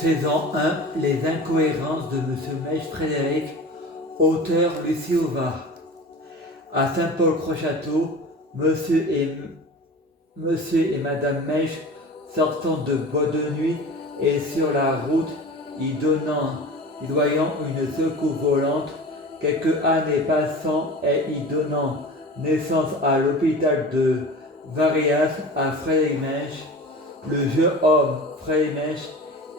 Saison 1, les incohérences de Monsieur Mèche Frédéric, auteur Lucie Auvard. À Saint-Paul-Croix-Château, Monsieur et Madame Mèche sortant de boîte de nuit et sur la route, y voyant une secousse volante, quelques années passant et y donnant naissance à l'hôpital de Varias à Frédéric Mèche, le jeune homme Frédéric Mèche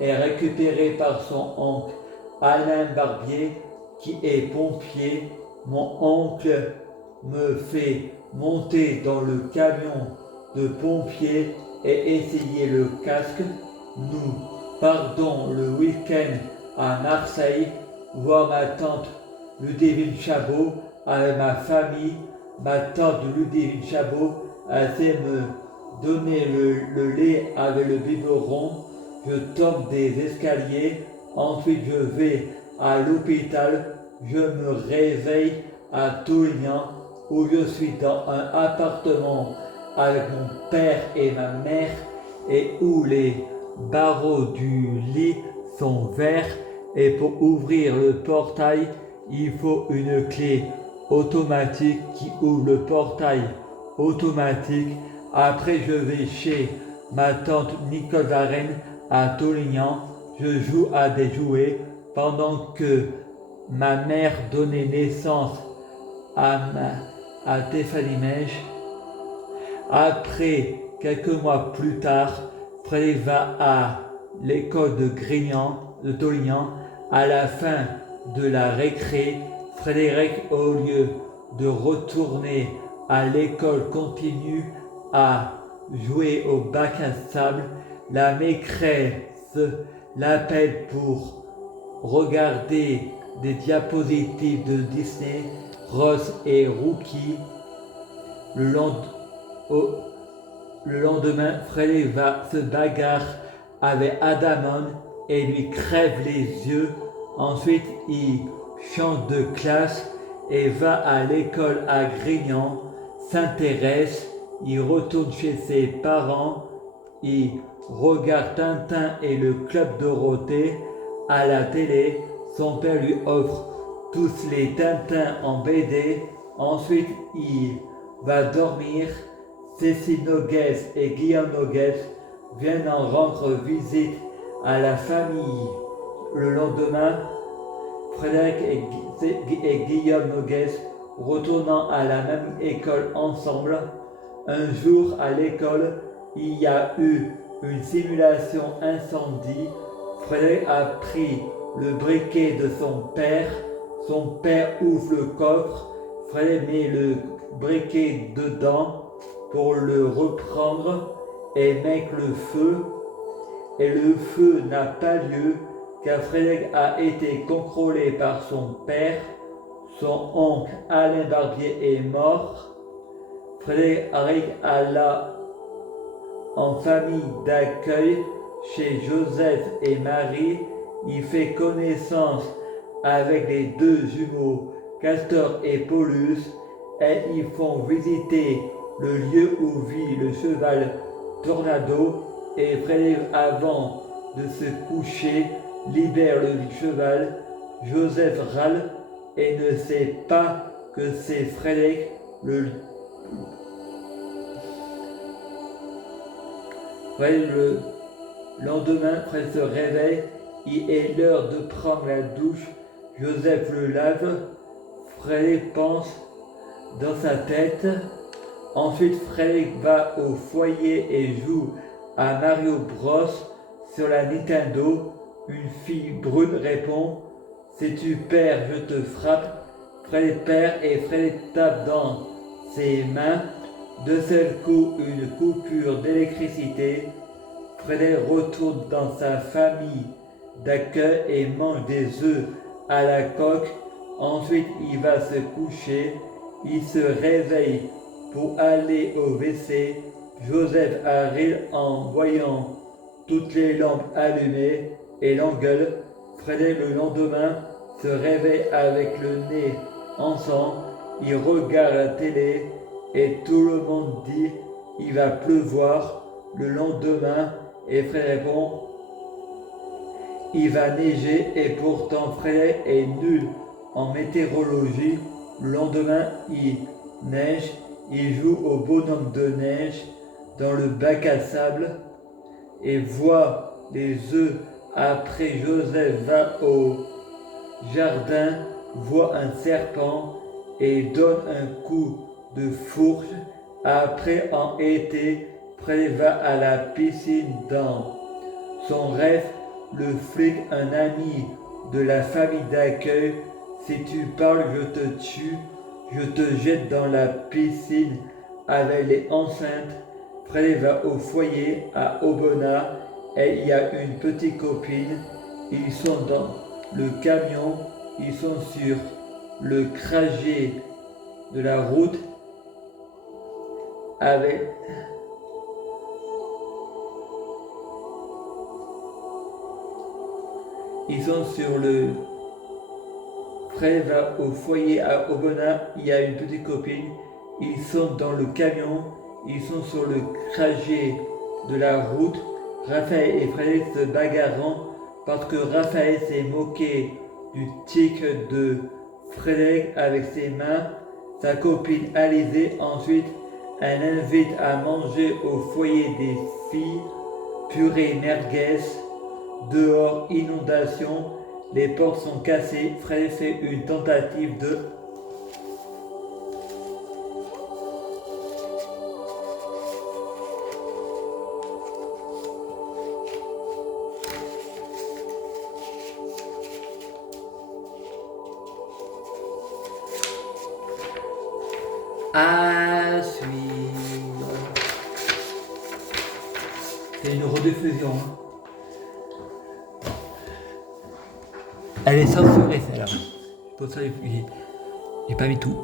est récupéré par son oncle Alain Barbier qui est pompier. Mon oncle me fait monter dans le camion de pompiers et essayer le casque. Nous partons le week-end à Marseille voir ma tante Ludivine Chabot avec ma famille. Ma tante Ludivine Chabot a essayé de me donner le lait avec le biberon. Je tombe des escaliers, ensuite je vais à l'hôpital, je me réveille à Toulignan où je suis dans un appartement avec mon père et ma mère et où les barreaux du lit sont verts et pour ouvrir le portail, il faut une clé automatique qui ouvre le portail automatique. Après je vais chez ma tante Nicole Varenne à Toulignan, je joue à des jouets pendant que ma mère donnait naissance à Stéphanie Mèche. Après, quelques mois plus tard, Frédéric va à l'école de Toulignan. À la fin de la récré, Frédéric, au lieu de retourner à l'école, continue à jouer au bac à sable. La maîtresse l'appelle pour regarder des diapositives de Disney, Ross et Rookie. Le lendemain, Frédéric se bagarre avec Adamon et lui crève les yeux. Ensuite, il change de classe et va à l'école à Grignan, s'intéresse, il retourne chez ses parents, il regarde Tintin et le Club Dorothée à la télé. Son père lui offre tous les Tintins en BD. Ensuite, il va dormir. Cécile Noguès et Guillaume Noguès viennent en rendre visite à la famille. Le lendemain, Frédéric et Guillaume Noguès retournant à la même école ensemble. Un jour à l'école, il y a eu une simulation incendie. Frédéric a pris le briquet de son père. Son père ouvre le coffre. Frédéric met le briquet dedans pour le reprendre et mettre le feu. Et le feu n'a pas lieu car Frédéric a été contrôlé par son père. Son oncle Alain Barbier est mort. Frédéric arrive en famille d'accueil chez Joseph et Marie. Il fait connaissance avec les deux jumeaux Castor et Paulus et ils font visiter le lieu où vit le cheval Tornado. Et Frédéric, avant de se coucher, libère le cheval. Joseph râle et ne sait pas que c'est Frédéric. Le lendemain, Frédéric se réveille. Il est l'heure de prendre la douche. Joseph le lave. Frédéric pense dans sa tête. Ensuite, Frédéric va au foyer et joue à Mario Bros sur la Nintendo. Une fille brune répond « Si tu perds, je te frappe ». Frédéric perd et Frédéric tape dans ses mains. De seul coup, une coupure d'électricité. Frédéric retourne dans sa famille d'accueil et mange des œufs à la coque. Ensuite, il va se coucher. Il se réveille pour aller au WC. Joseph arrive en voyant toutes les lampes allumées et l'engueule. Frédéric le lendemain se réveille avec le nez en sang. Il regarde la télé et tout le monde dit il va pleuvoir le lendemain et Frédéric répond il va neiger et pourtant Frédéric est nul en météorologie. Le lendemain, il neige, il joue au bonhomme de neige dans le bac à sable et voit les œufs. Après, Joseph va au jardin, voit un serpent et donne un coup de fourche. Après, en été, Fred va à la piscine dans son rêve. Le flic, un ami de la famille d'accueil. Si tu parles, je te tue. Je te jette dans la piscine avec les enceintes. Fred va au foyer à Aubenas et il y a une petite copine. Ils sont dans le camion. Ils sont sur le trajet de la route avec ils sont sur le Fred va au foyer à Aubenas, il y a une petite copine, ils sont dans le camion, ils sont sur le trajet de la route, Raphaël et Frédéric se bagarrant parce que Raphaël s'est moqué du tic de Frédéric avec ses mains, sa copine Alizée ensuite elle invite à manger au foyer des filles, purée merguez, dehors inondation, les portes sont cassées, Fred fait une tentative de à suivre. C'est une rediffusion. Elle est censurée celle-là. Pour ça, j'ai pas mis tout.